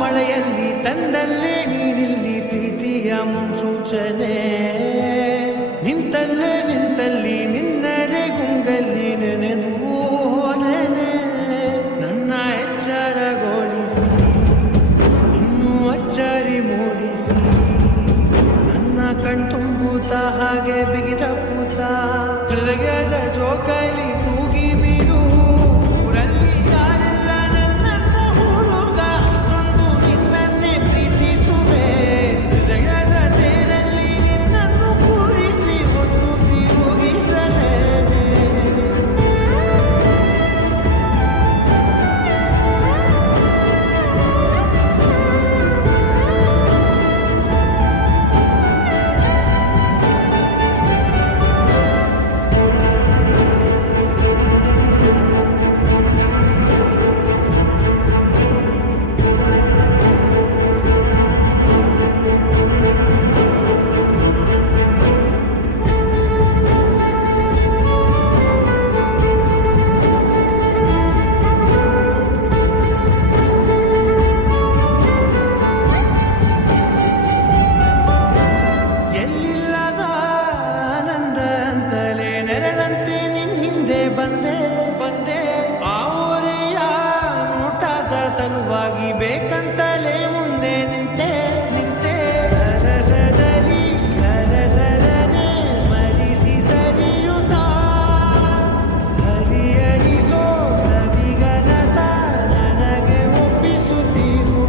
ಮಳೆಯಲ್ಲಿ ತಂದಲ್ಲೇ ನೀನಿಲ್ಲಿ ಪ್ರೀತಿಯ ಮುನ್ಸೂಚನೆ, ನಿಂತಲ್ಲೇ ನಿಂತಲ್ಲಿ ನಿನ್ನದೇ ಗುಂಗಲ್ಲಿ ನೆನೆದು ಹೋದನೆ. ನನ್ನ ಎಚ್ಚರಗೊಳಿಸಿ ಇನ್ನೂ ಅಚ್ಚರಿ ಮೂಡಿಸಿ, ನನ್ನ ಕಣ್ತುಂಬುತ್ತ ಹಾಗೆ ಬಿಗಿದ ಪೂತ ಹೃದಯದ ಜೋಕಾಲಿ ತೂಗಿ ಬಿಡು. ಊರಲ್ಲಿ ಯಾರೆಲ್ಲ ನನ್ನಂತ ಹುಡುಗ ಅಷ್ಟೊಂದು ನಿನ್ನನ್ನೇ ಪ್ರೀತಿಸುವೆ. ಹೃದಯದ ತೇರಲ್ಲಿ ನಿನ್ನನ್ನು ಕೂರಿಸಿ ಹೊತ್ತು ತಿರುಗಿಸಲೇ. ಬಂದೆ ಆ ಊರೆಯ ನೋಟದ ಸಲುವಾಗಿ ಬೇಕಂತಲೇ ಮುಂದೆ ನಿಂತೆ ಸರಸದಲ್ಲಿ ಸರಸರನೆ ಸ್ಮರಿಸಿ ಸರಿಯುತ್ತ ಸರಿಯರಿಸೋ ಸವಿಗನಸ ನನಗೆ ಒಪ್ಪಿಸುತ್ತೀರು.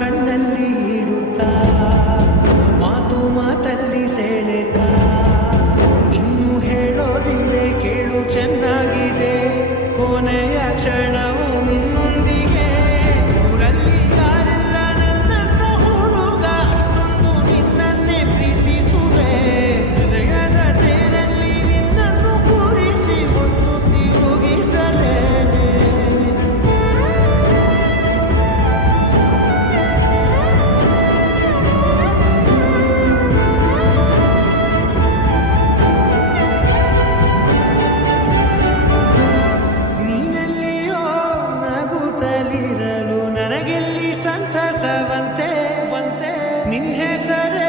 ಕಣ್ಣಲ್ಲಿ ಇಡುತ್ತಾ ಮಾತು ಮಾತಲ್ಲಿ ಸೆಳೆತ, ಇನ್ನು ಹೇಳೋದಿದೆ ಕೇಳು ಚೆನ್ನಾಗಿದೆ ಕೊನೆಯ ಕ್ಷಣವು ನಿನ್ನೊಂದಿಗೆ. ಊರಲ್ಲಿ ಯಾರೆಲ್ಲ ನನ್ನಂತ ಹುಡುಗ ಅಷ್ಟೊಂದು ನಿನ್ನನ್ನೇ ಪ್ರೀತಿಸುವೆ. ಹೃದಯದ ತೇರಲ್ಲಿ ನಿನ್ನನ್ನು ಕೂರಿಸಿ ಹೊತ್ತು ತಿರುಗಿಸಲೇನೆ. ನನಗೆಲ್ಲಿ ಸಂತಸವಂತೆ ನಿನ್ನ ಹೆಸರೇ